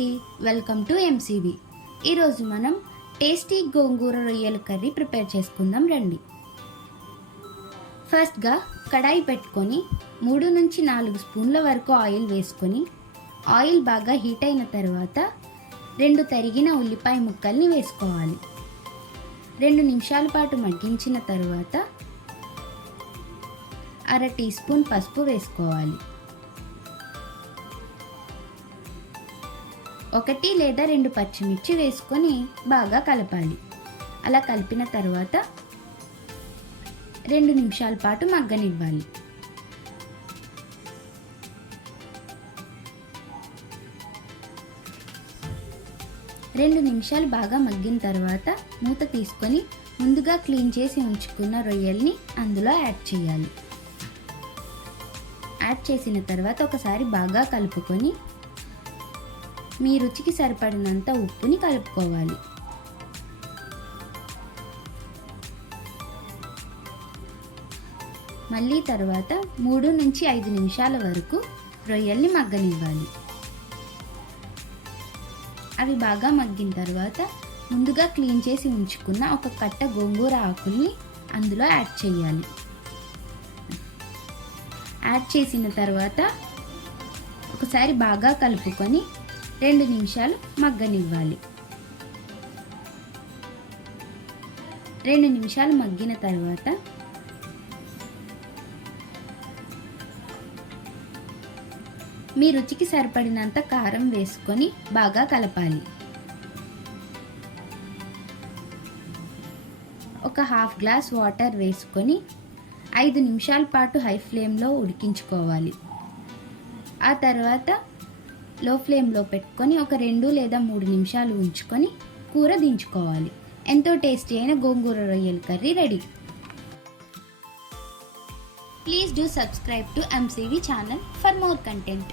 అండి, welcome to MCB. ఈరోజు మనం టేస్టీ గోంగూర రొయ్యల కర్రీ ప్రిపేర్ చేసుకుందాం రండి. ఫస్ట్గా కడాయి పెట్టుకొని 3 నుంచి 4 స్పూన్ల వరకు ఆయిల్ వేసుకొని ఆయిల్ బాగా హీట్ అయిన తర్వాత 2 తరిగిన ఉల్లిపాయ ముక్కల్ని వేసుకోవాలి. 2 నిమిషాల పాటు మగ్గించిన తర్వాత 1/2 టీ స్పూన్ పసుపు వేసుకోవాలి. 1 లేదా 2 పచ్చిమిర్చి వేసుకొని బాగా కలపాలి. అలా కలిపిన తర్వాత 2 నిమిషాల పాటు మగ్గనివ్వాలి. రెండు నిమిషాలు బాగా మగ్గిన తర్వాత మూత తీసుకొని ముందుగా క్లీన్ చేసి ఉంచుకున్న రొయ్యల్ని అందులో యాడ్ చేయాలి. యాడ్ చేసిన తర్వాత ఒకసారి బాగా కలుపుకొని మీ రుచికి సరిపడినంత ఉప్పుని కలుపుకోవాలి. మళ్ళీ తర్వాత 3 నుంచి 5 నిమిషాల వరకు రొయ్యల్ని మగ్గనివ్వాలి. అవి బాగా మగ్గిన తర్వాత ముందుగా క్లీన్ చేసి ఉంచుకున్న ఒక కట్ట గోంగూర ఆకుల్ని అందులో యాడ్ చేయాలి. యాడ్ చేసిన తర్వాత ఒకసారి బాగా కలుపుకొని 2 నిమిషాలు మగ్గనివ్వాలి. 2 నిమిషాలు మగ్గిన తర్వాత మీ రుచికి సరిపడినంత కారం వేసుకొని బాగా కలపాలి. ఒక హాఫ్ గ్లాస్ వాటర్ వేసుకొని 5 నిమిషాల పాటు హై ఫ్లేమ్లో ఉడికించుకోవాలి. ఆ తర్వాత లో ఫ్లేమ్లో పెట్టుకొని ఒక 2 లేదా 3 నిమిషాలు ఉంచుకొని కూర దించుకోవాలి. ఎంతో టేస్టీ అయిన గోంగూర రొయ్యల curry ready. Please do subscribe to MCV channel for more content.